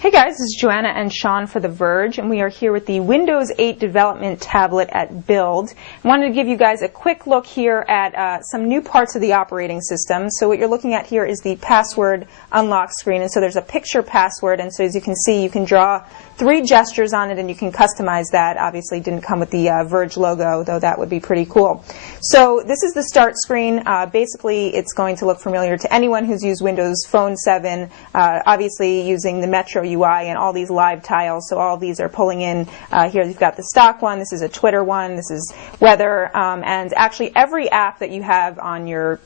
Hey guys, this is Joanna and Sean for The Verge, and we are here with the Windows 8 development tablet at Build. I wanted to give you guys a quick look here at some new parts of the operating system. So what you're looking at here is the password unlock screen, and so there's a picture password, and so as you can see, you can draw 3 gestures on it and you can customize that. Obviously it didn't come with the Verge logo, though that would be pretty cool. So this is the start screen. Basically it's going to look familiar to anyone who's used Windows Phone 7, obviously using the Metro UI and all these live tiles. So all of these are pulling in. Here you've got the stock one, this is a Twitter one, this is weather, and actually every app that you have on your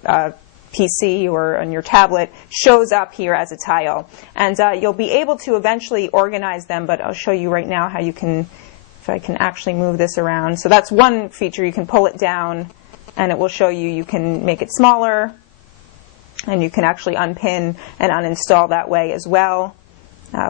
PC or on your tablet shows up here as a tile. And you'll be able to eventually organize them, but I'll show you right now how you can, if I can actually move this around. So that's one feature. You can pull it down and it will show you, you can make it smaller, and you can actually unpin and uninstall that way as well.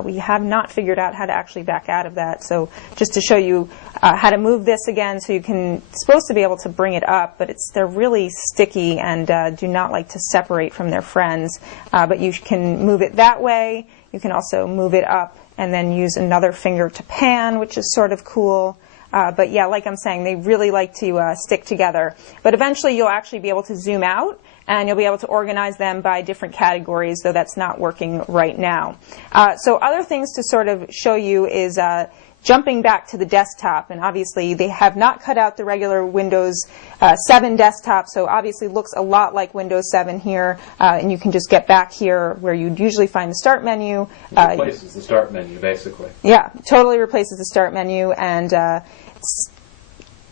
We have not figured out how to actually back out of that, so just to show you how to move this again, so you can, supposed to be able to bring it up, but they're really sticky and do not like to separate from their friends. But you can move it that way. You can also move it up and then use another finger to pan, which is sort of cool. But yeah, like I'm saying, they really like to stick together. But eventually you'll actually be able to zoom out, and you'll be able to organize them by different categories, though that's not working right now. So other things to sort of show you is jumping back to the desktop, and obviously they have not cut out the regular Windows 7 desktop, so obviously looks a lot like Windows 7 here, and you can just get back here where you'd usually find the start menu. It replaces the start menu, basically. Yeah, totally replaces the start menu, and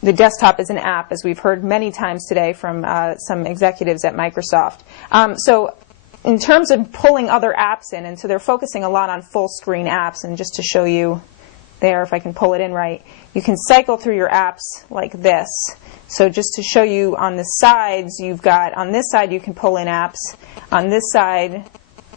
the desktop is an app, as we've heard many times today from some executives at Microsoft. So in terms of pulling other apps in, and so they're focusing a lot on full screen apps, and just to show you there, if I can pull it in right, you can cycle through your apps like this. So just to show you on the sides, you've got, on this side you can pull in apps. On this side,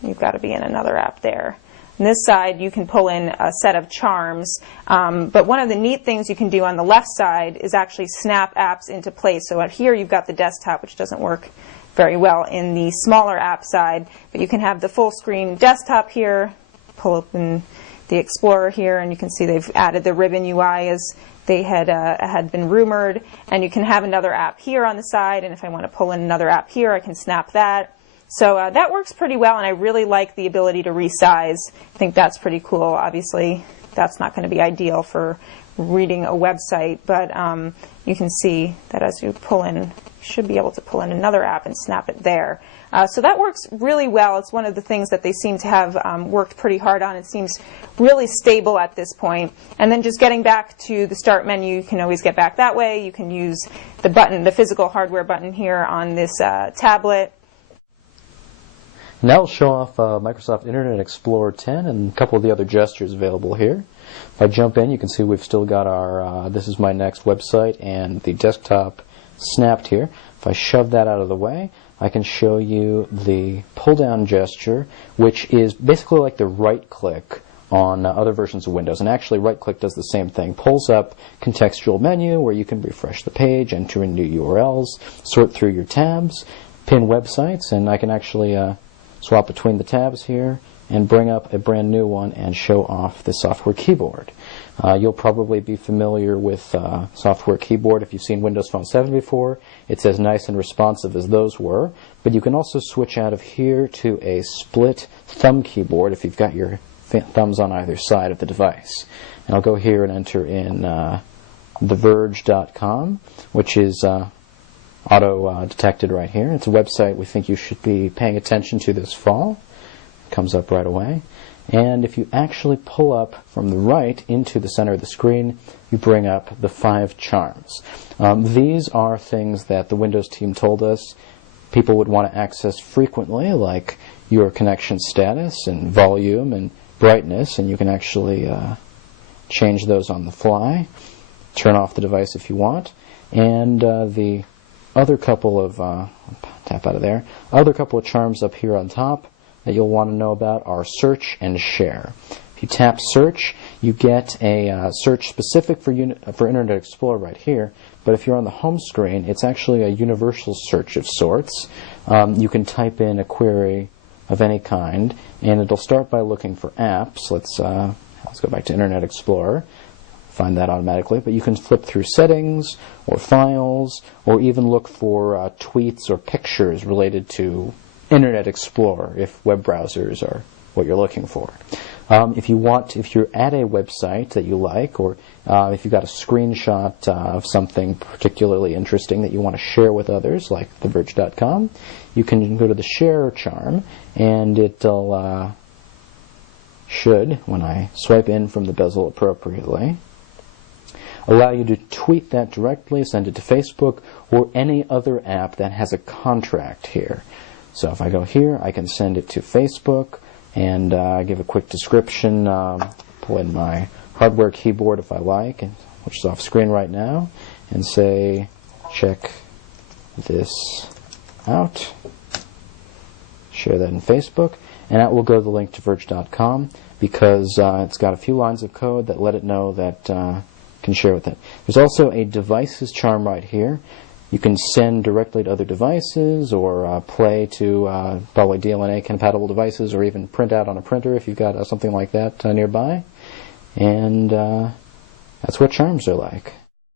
you've got to be in another app there. On this side, you can pull in a set of charms, but one of the neat things you can do on the left side is actually snap apps into place. So out here you've got the desktop, which doesn't work very well in the smaller app side, but you can have the full screen desktop here, pull open the Explorer here, and you can see they've added the ribbon UI as they had been rumored, and you can have another app here on the side, and if I want to pull in another app here, I can snap that. So that works pretty well, and I really like the ability to resize. I think that's pretty cool. Obviously, that's not going to be ideal for reading a website, but you can see that as you pull in, you should be able to pull in another app and snap it there. So that works really well. It's one of the things that they seem to have worked pretty hard on. It seems really stable at this point. And then just getting back to the start menu, you can always get back that way. You can use the button, the physical hardware button here on this tablet. Now we'll show off Microsoft Internet Explorer 10 and a couple of the other gestures available here. If I jump in, you can see we've still got our This Is My Next website and the desktop snapped here. If I shove that out of the way, I can show you the pull-down gesture, which is basically like the right-click on other versions of Windows. And actually, right-click does the same thing. Pulls up contextual menu where you can refresh the page, enter in new URLs, sort through your tabs, pin websites, and I can actually swap between the tabs here and bring up a brand new one and show off the software keyboard. You'll probably be familiar with software keyboard if you've seen Windows Phone 7 before. It's as nice and responsive as those were, but you can also switch out of here to a split thumb keyboard if you've got your thumbs on either side of the device. And I'll go here and enter in theverge.com, which is auto-detected right here. It's a website we think you should be paying attention to this fall. It comes up right away. And if you actually pull up from the right into the center of the screen, you bring up the 5 charms. These are things that the Windows team told us people would want to access frequently, like your connection status and volume and brightness, and you can actually change those on the fly, turn off the device if you want, and the other couple of tap out of there. Other couple of charms up here on top that you'll want to know about are search and share. If you tap search, you get a search specific for Internet Explorer right here. But if you're on the home screen, it's actually a universal search of sorts. You can type in a query of any kind, and it'll start by looking for apps. Let's go back to Internet Explorer. Find that automatically, but you can flip through settings or files, or even look for tweets or pictures related to Internet Explorer if web browsers are what you're looking for. If you're at a website that you like, or if you've got a screenshot of something particularly interesting that you want to share with others, like TheVerge.com, you can go to the Share charm, and it'll should, when I swipe in from the bezel appropriately, allow you to tweet that directly, send it to Facebook, or any other app that has a contract here. So if I go here, I can send it to Facebook, and give a quick description, pull in my hardware keyboard if I like, which is off screen right now, and say, check this out. Share that in Facebook, and that will go to the link to Verge.com, because it's got a few lines of code that let it know that can share with it. There's also a devices charm right here. You can send directly to other devices, or play to probably DLNA compatible devices, or even print out on a printer if you've got something like that nearby. And that's what charms are like.